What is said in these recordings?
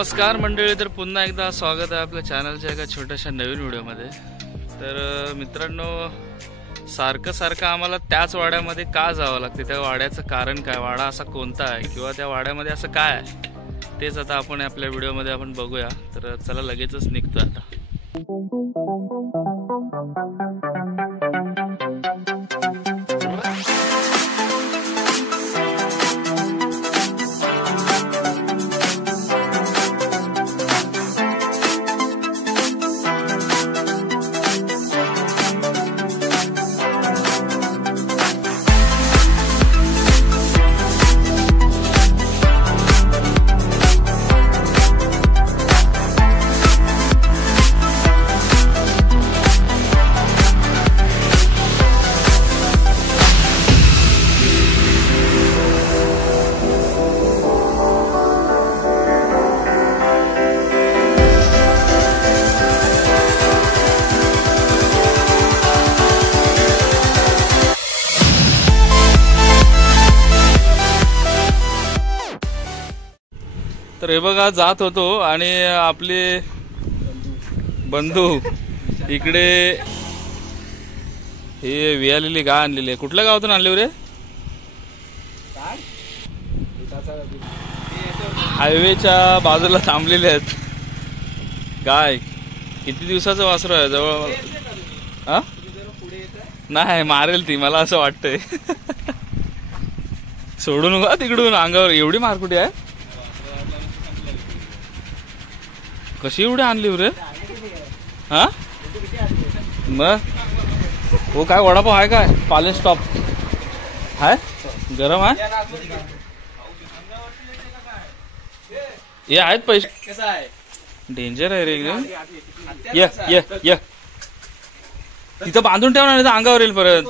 नमस्कार मंडळी, तर पुन्हा एकदा स्वागत आहे आपल्या चॅनलच्या एका छोट्याशा नवीन व्हिडिओमध्ये। तर मित्रांनो, सारखं आम्हाला त्याच वाड्यामध्ये का जावं लागते, त्या वाड्याचं कारण काय, वाडा असा कोणता आहे किंवा त्या वाड्यामध्ये असं काय आहे तेच आता आपण आपल्या व्हिडिओमध्ये आपण बघूया। तर चला लगेचच निघतो आता। तर हे बघा, जात होतो आणि आपले बंधू इकडे हे वियालेली गाय आणलेली आहे। कुठल्या गावातून आणली रे? हायवेच्या बाजूला थांबलेले आहेत गाय। किती दिवसाचं वासरू आहे जवळ? हा नाही, मारेल ती, मला असं वाटतंय। सोडू नका तिकडून, अंगावर एवढी मारकुटी आहे। कशी एवढी आणली रे? हा मग हो, काय वडापाव आहे काय? पाले स्टॉप आहे, गरम आहे। हे आहेत पैसे, कसा आहे? डेंजर आहे रे एकदम। ये ये ये, तिथं बांधून ठेवणार नाही तर अंगावर येईल परत।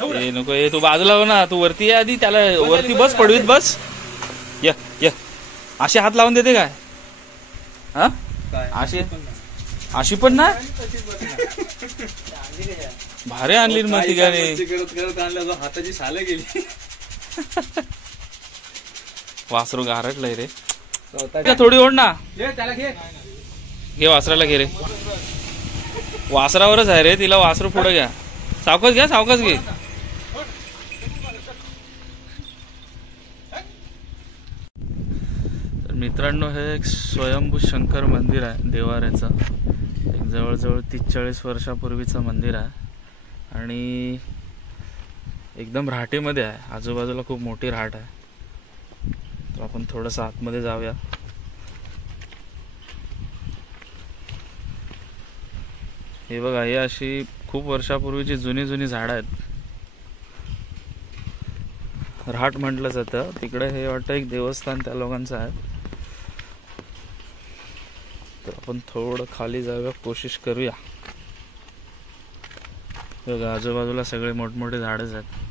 ए नको, ये तू बाजूला हो ना, तू वरती ये आधी, त्याला वरती बस, पडवीत बस। ये ये, अशी हात लावून देते काय? हा अशी पण ना, भारी आणली मग ठिकाणी। हाताची शाला गेली। वासरू गारटलंय रे, थोडी ओढ ना, घे वासराला, घे रे, वासरावरच आहे रे, तिला वासरू पुढे घ्या, सावकाश घ्या, सावकाश घे। मित्रांनो, हे एक स्वयंभू शंकर मंदिर आहे देवाऱ्याचं। एक जवळजवळ 30-40 वर्षापूर्वीचं मंदिर आहे आणि एकदम राहटीमध्ये आहे। आजूबाजूला खूप मोठी राहट आहे। तर आपण थोडंसं आतमध्ये जाऊया। हे बघा, हे अशी खूप वर्षापूर्वीची जुनी झाडं आहेत। राहट म्हटलं जातं तिकडे। हे वाटतं एक देवस्थान त्या लोकांचं आहे। तर आपण थोडं खाली जाऊया, कोशिश करूया। बघा, आजूबाजूला सगळे मोठमोठे झाडच आहेत।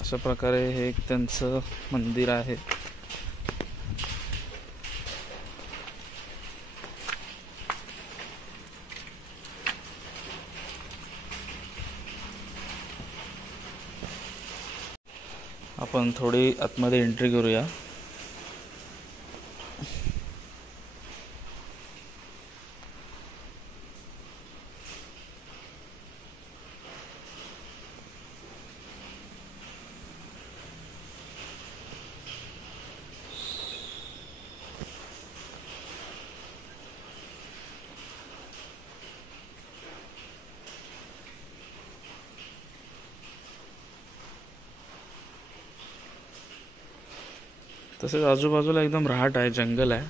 अशा प्रकारे हे एक त्यांचं मंदिर आहे। आपण थोडी आतमध्ये एंट्री करूया। तसेच आजूबाजूला एकदम राहट आहे, जंगल आहे,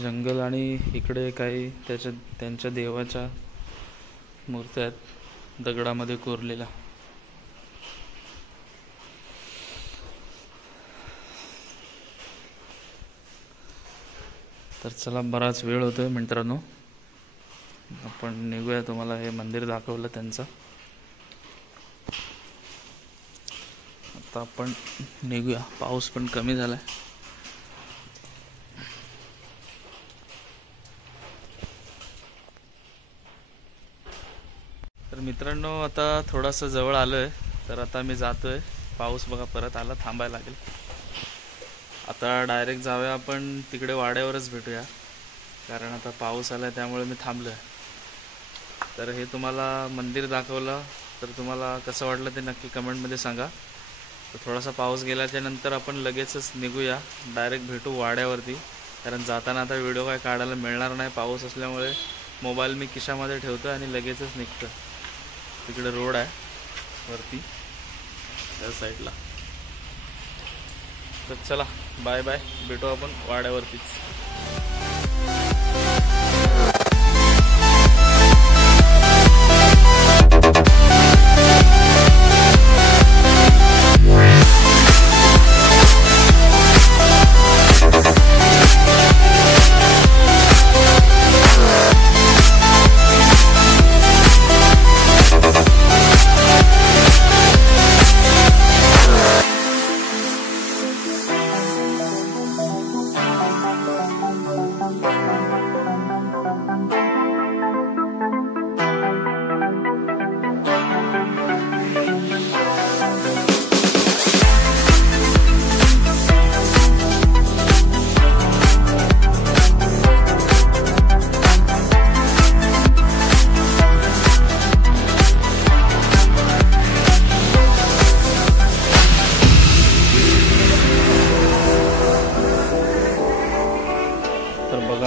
जंगल आणि इकडे काही त्यांच्या देवाच्या मूर्त्या आहेत दगडामध्ये कोरलेल्या। तर चला, बराच वेळ होतोय मित्रांनो, आपण निघूया. तुम्हाला हे मंदिर दाखवलं त्यांचं. आता आपण निघूया. पाऊस पण कमी झालाय. तर मित्रांनो, आता थोडंसं जवळ आलोय, तर आता मी जातोय. पाऊस बघा परत आला, थांबायला लागेल. आता डायरेक्ट जाऊया आपण तिकडे वाड्यावरच भेटूया, कारण आता पाऊस आलाय त्यामुळे मी थांबलोय. तर हे तुम्हाला मंदिर दाखवलं, तर तुम्हाला कसं वाटलं ते नक्की कमेंटमध्ये सांगा. तर थोडासा पाऊस गेल्याच्या नंतर आपण लगेचच निघूया, डायरेक्ट भेटू वाड्यावरती. कारण जाताना आता व्हिडिओ काय काढायला मिळणार नाही, पाऊस असल्यामुळे मोबाईल मी खिशामध्ये ठेवतो आणि लगेचच निघतो. तिकडे रोड आहे वरती त्या साईडला. तर चला, बाय बाय, भेटू आपण वाड्यावरतीच.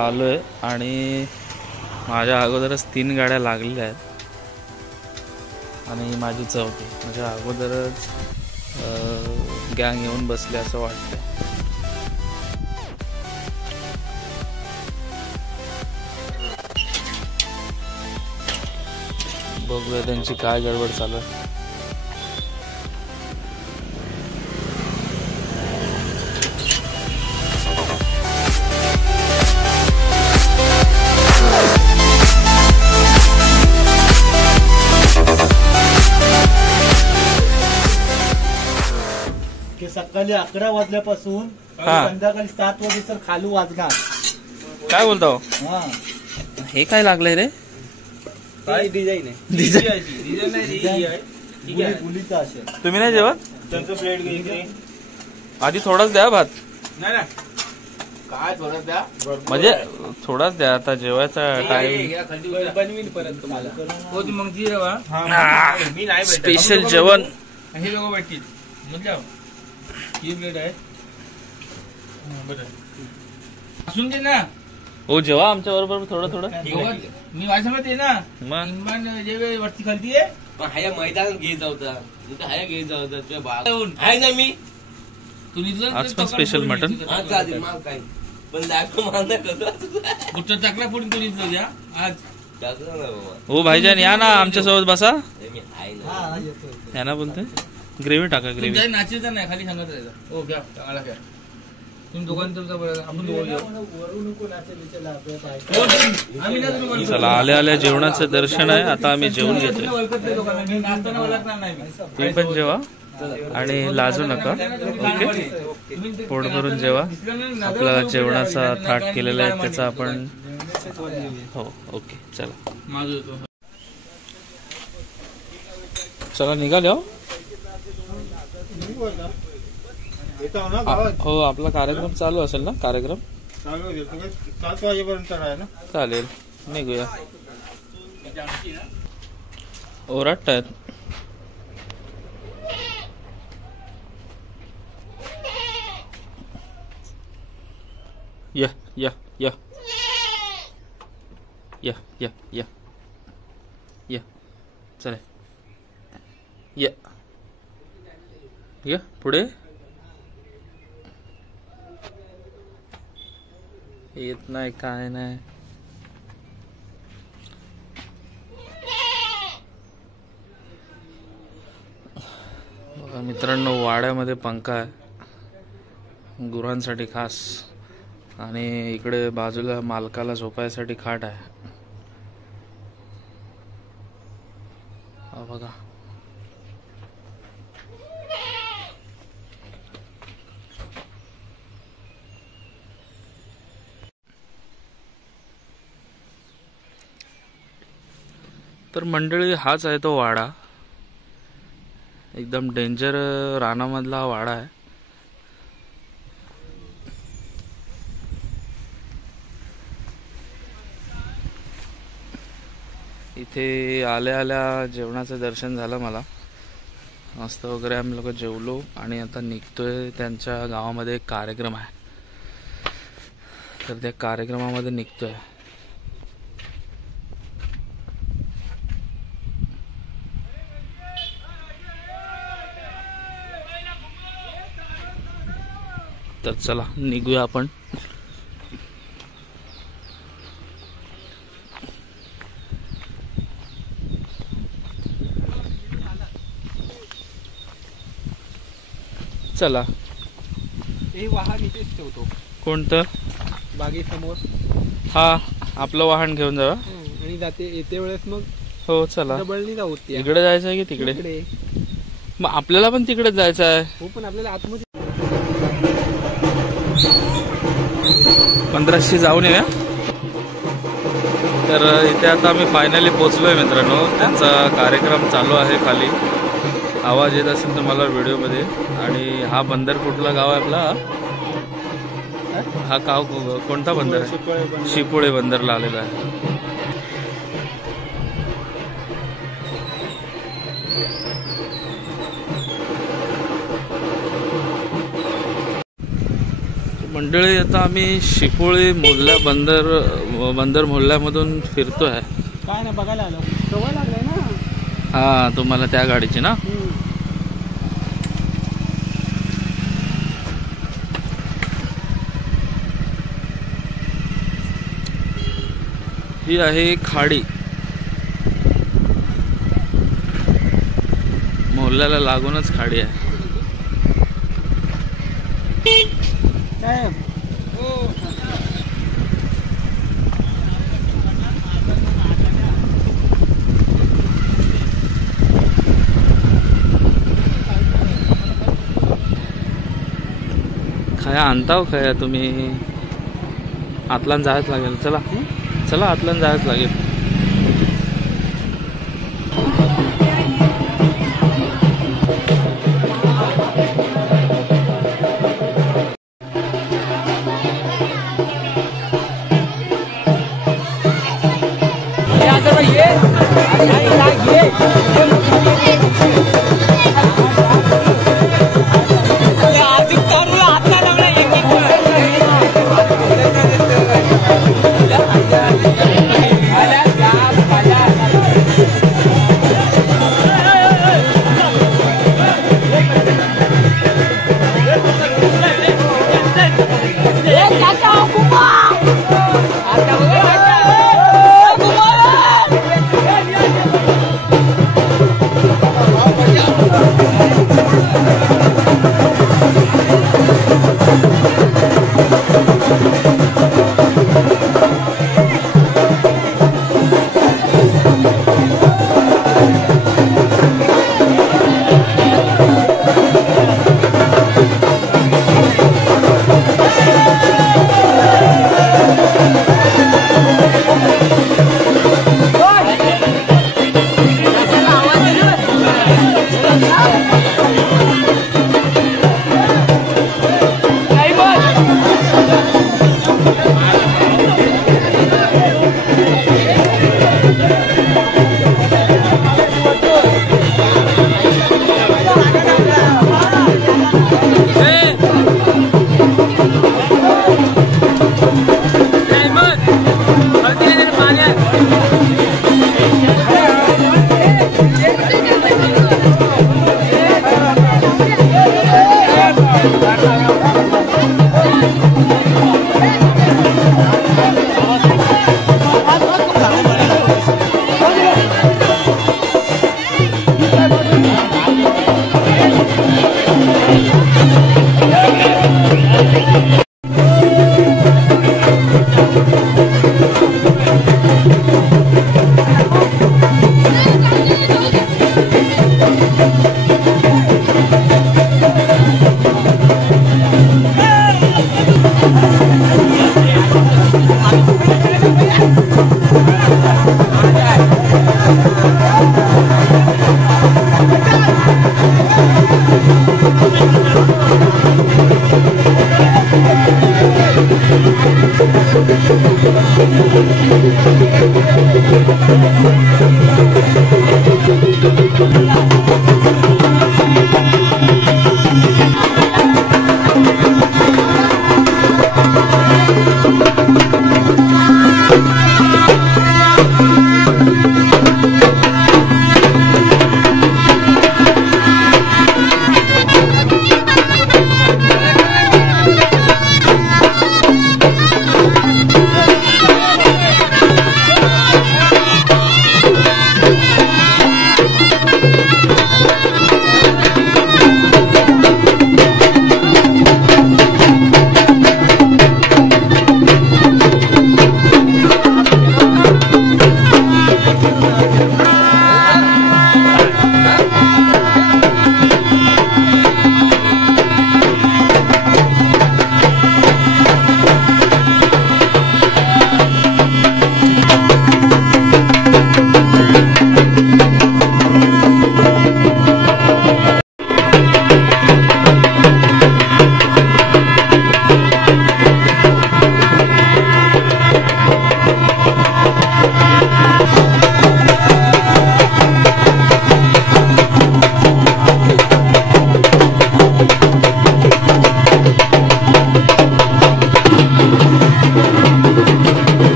आलोय आणि माझ्या अगोदरच 3 गाड्या लागलेल्या आहेत आणि माझी चौथी. माझ्या अगोदरच गँग येऊन बसले असं वाटतंय. बघूया त्यांची काय गडबड चालू आहे. सकाळी 11 वाजल्यापासून संध्याकाळी 7 वाजेपर्यंत खालू वाजणार. काय बोलतो? हे काय लागलंय रे? काय डिझाईन आहे? गुलीचा असेल. तुम्ही नाही जेवत? त्यांचं प्लेट घ्यायची. आधी थोडाच द्या भात. नाही ना, काय थोडं द्या, म्हणजे थोडाच द्या, आता जेवायचा टाइम. बनवीन परत तुम्हाला. हो ती मग जेवा. मी नाही स्पेशल जेवण. हे लोक भेटतील म्हणजे ही प्लेट आहे. बरं असून दे ना. हो, जेवा आमच्या बरोबर थोडं थोडं. मी माझ्या मध्ये ना मग जे वरती खालती आहे पण हाया मैदान घे जावता. हाया घे जावता तुझ्या बाग आहे ना. मी आज पण स्पेशल मटन. पण कुठं टाकला पुढे तुम्ही द्या आज. हो भाईजान, या ना आमच्या सोबत बसा. या ना, बोलतोय ग्रेव्ही टाका. ग्रेव्ही नाचीचा नाही, खाली सांगत राहायचं. हो घ्या, चांगला घ्या तुम्ही दोघांचं. आपण चला, आल्या आल्या जेवणाचं दर्शन आहे. आता आम्ही जेवून घेतोय. तुम्ही पण जेवा आणि लाजू नका, ओके? पोट भरून जेवा. आपला जेवणाचा थाट केलेला आहे त्याचा आपण. हो, ओके, चला. चला, निघाले. हो, आपला कार्यक्रम चालू असेल ना? कार्यक्रम 7 वाजेपर्यंत आहे ना. चालेल, निघूया. ओरडतायत. या या या या या या या चला, या या पुढे. येत नाही, काय नाही. बघा मित्रांनो, वाड्यामध्ये पंखा आहे गुरांसाठी खास. आणि इकडे बाजूला मालकाला झोपायसाठी खाट आहे. हा बघा. तर मंडळी हाच आहे तो वाडा. एकदम डेंजर रानामधला हा वाडा आहे. इथे आल्या आल्या जेवणाचं दर्शन झालं मला. मस्त वगैरे आम्ही लोक जेवलो आणि आता निघतोय. त्यांच्या गावामध्ये एक कार्यक्रम आहे, तर त्या कार्यक्रमामध्ये निघतोय. तर चला निघूया आपण. चला. हे वाहन इथेच ठेवतो. कोणतं? बागेसमोर. हा, आपलं वाहन घेऊन जावा. आणि जाते येते वेळेस मग. हो चला. डबलनी जाऊ. इकडे जायचं आहे की तिकडे? मग आपल्याला पण तिकडेच जायचं आहे. हो, पण आपल्याला आतमध्ये 1500 जाऊन येऊया. तर इथे आता आम्ही फायनली पोहोचलोय मित्रांनो. त्यांचा कार्यक्रम चालू आहे खाली. आवाज येत असेल तुम्हाला व्हिडिओमध्ये. आणि हा बंदर कुठला गाव आहे आपला? हा गाव कोणता बंदर आहे? शिपोळे बंदरला आलेला आहे. मंडळी आता आम्ही शिपोळे मोहल्ला बंदर मोहल्ल्यामधून फिरतोय. काय ना बघायला आलो. सवय लागलाय ना. हा, तुम्हाला त्या गाडीची ना? ही आहे खाडी. मोहल्ल्याला लागूनच खाडी आहे. खाया आणताव खाया तुम्ही? आतलान जायच लागेल. चला चला, आतलान जायच लागेल.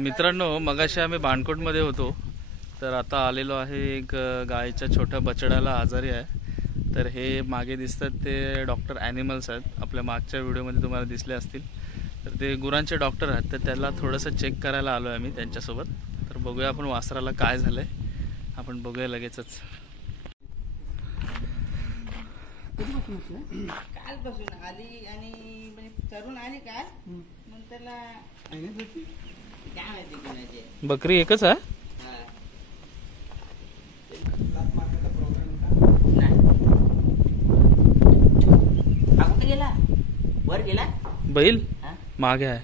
मित्रांनो, मगाशी आम्ही बाणकोटमध्ये होतो, तर आता आलेलो आहे एक गायच्या छोट्या बछड्याला आजारी आहे. तर हे मागे दिसतात ते डॉक्टर ॲनिमल्स आहेत, आपल्या मागच्या व्हिडिओमध्ये तुम्हाला दिसले असतील. तर ते गुरांचे डॉक्टर आहेत, तर त्याला थोडंसं चेक करायला आलो आहे आम्ही त्यांच्यासोबत. तर बघूया आपण वासराला काय झालं आहे, आपण बघूया लगेचच. कालपासून आली आणि म्हणजे चरून आली काय मग त्याला काय माहिती कोणाचे. बकरी एकच आहे. कुठे गेला, वर गेला बैल मागे आहे.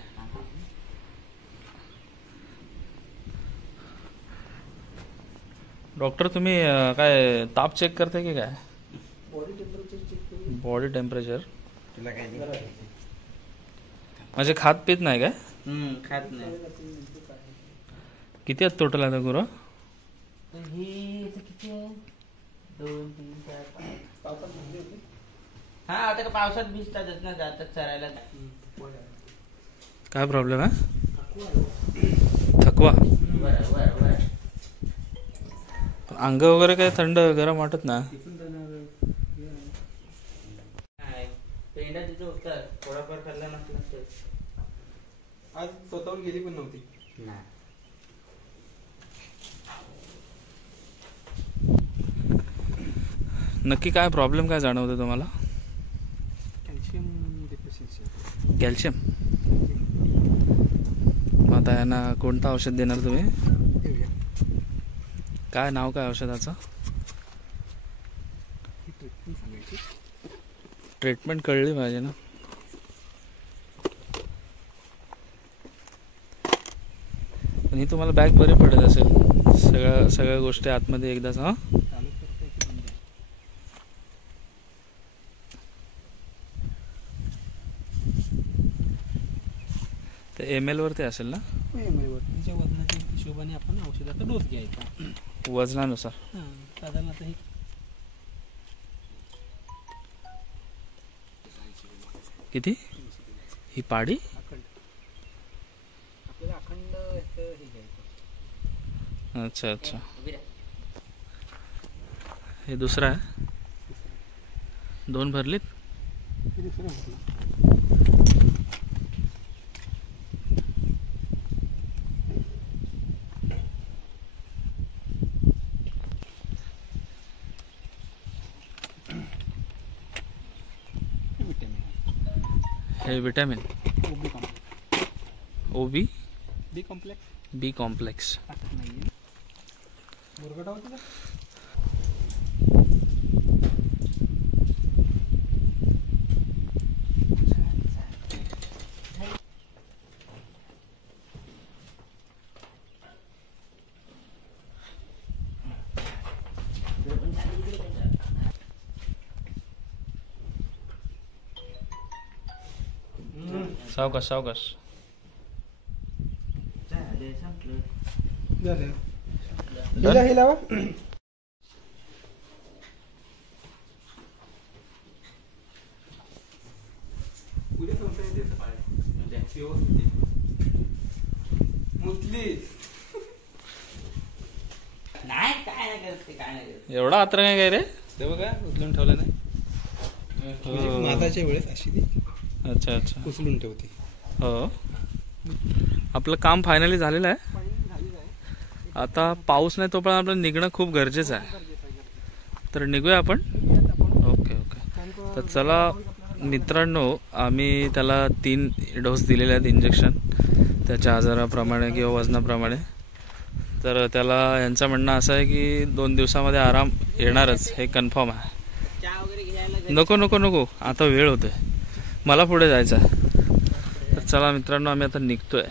डॉक्टर तुम्ही काय ताप चेक करताय की काय? Body temperature. म्हणजे खात पित नाही काय? खात नाही. किती आहेत टोटल आता गुरु? ही किती आहे? 2 3 4 5. हा आता का पावसात भिजतातच ना, जातात चरायला. काय प्रॉब्लेम आहे? थकवा. बरं. अंग वगैरे काय थंड गरम वाटत ना? पेंडा तिथे होता, थोडाफार खाल्ला नसला तर. आज स्वतःहून गेली पण नव्हती. नक्की काय प्रॉब्लेम काय जाणवतं तुम्हाला? Calcium deficiency. कॅल्शियम. मग आता यांना कोणतं औषध देणार तुम्ही? काय नाव काय औषधाचं? ट्रीटमेंट कळली पाहिजे ना. पण ही तुम्हाला बॅग बरी पडत असेल, सगळ्या गोष्टी आतमध्ये एकदाच. हा ते ML वरती असेल ना. तिच्या वजनाच्या हिशोबाने आपण औषधाचा डोस घ्यायचा वजनानुसार. साधारण आता ही किती ही पाडी? आपल्याला अखंड हे घ्यायचं. अच्छा अच्छा. हे दुसरा आहे. 2 भरलीत. हे विटॅमिन OB बी कॉम्प्लेक्स. मुरगटा होती का? सावकाश सावकाश. हे लावा. नाही काय नाही करत ते, काय नाही करत. एवढा आत्र काय रे? ते बघा उचलून ठेवलं नाही. माताच्या वेळेस अशी ती अच्छा अच्छा. उचलून ठेवते. हो, आपलं काम फायनली झालेलं आहे. आता पाऊस नाही तोपर्यंत आपलं निघणं खूप गरजेचं आहे. तर निघूया आपण. Okay okay. तर चला मित्रांनो, आम्ही त्याला 3 डोस दिलेले आहेत इंजेक्शन, त्याच्या आजाराप्रमाणे किंवा वजनाप्रमाणे. तर त्याला यांचं म्हणणं असं आहे की 2 दिवसामध्ये आराम येणारच, हे कन्फर्म आहे. चहा वगैरे घ्यायला नको नको नको, आता वेळ होतोय, मला पुढे जायचं आहे. तर चला मित्रांनो, आम्ही आता निघतोय.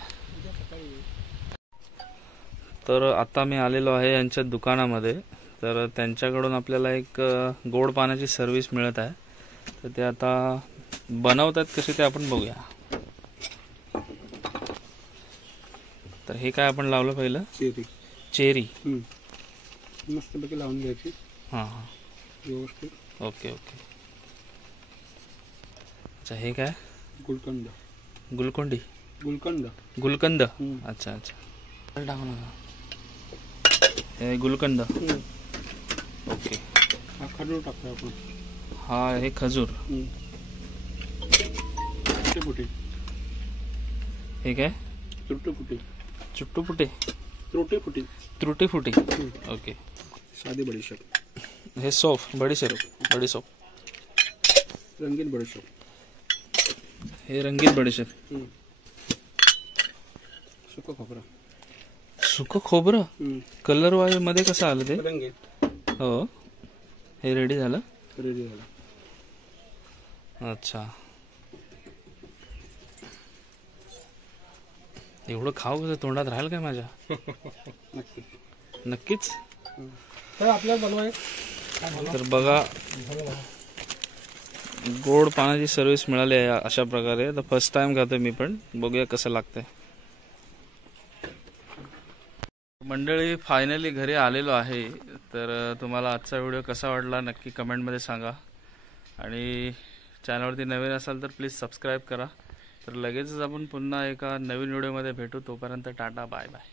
तर आता मी आलेलो आहे यांच्या दुकानामध्ये. तर त्यांच्याकडून आपल्याला एक गोड पाण्याची सर्व्हिस मिळत आहे. तर ते आता बनवतात कसे ते आपण बघूया. तर हे काय आपण लावलं पहिलं? चेरी. मस्तपैकी लावून घ्यायची. हां हां, व्यवस्थित. Okay okay. अच्छा, हे काय? गुलकंद. गुलकोंडी. गुलकंद. गुलकंद. अच्छा अच्छा. टाकू नका. हे गुलकंद. ओके. हा खजूर टाकतो आपण. हा हे खजूर. फुटे. हे काय? तुटपुटे. चुट्टुपुटे. त्रुटी त्रुटीफुटी. ओके. साधी बडीशेप. हे सोप बडीशेप. बडीशेप. रंगीत बडीशेप. हे रंगीत बडीशेप. सुकं खोबरं. सुकं खोबरं. कलर वाय मध्ये कसं आलं ते? रंगीत. हो, हे रेडी झालं. रेडी झालं. अच्छा, एवढं खाऊ कसं? तोंडात राहील काय माझ्या? नक्कीच. तर आपल्याला बनवाय. तर बघा, गोड पाण्याची सर्व्हिस मिळाली आहे अशा प्रकारे. तर फर्स्ट टाइम खातोय मी पण, बघूया कसं लागतंय. मंडळी, फायनली घरी आलेलो आहे. तर तुम्हाला आजचा व्हिडिओ कसा वाटला नक्की कमेंटमध्ये सांगा. आणि चॅनलवरती नवीन असाल तर प्लीज सबस्क्राईब करा. तर लगेचच आपण पुन्हा एका नवीन व्हिडिओमध्ये भेटू. तोपर्यंत टाटा, बाय बाय.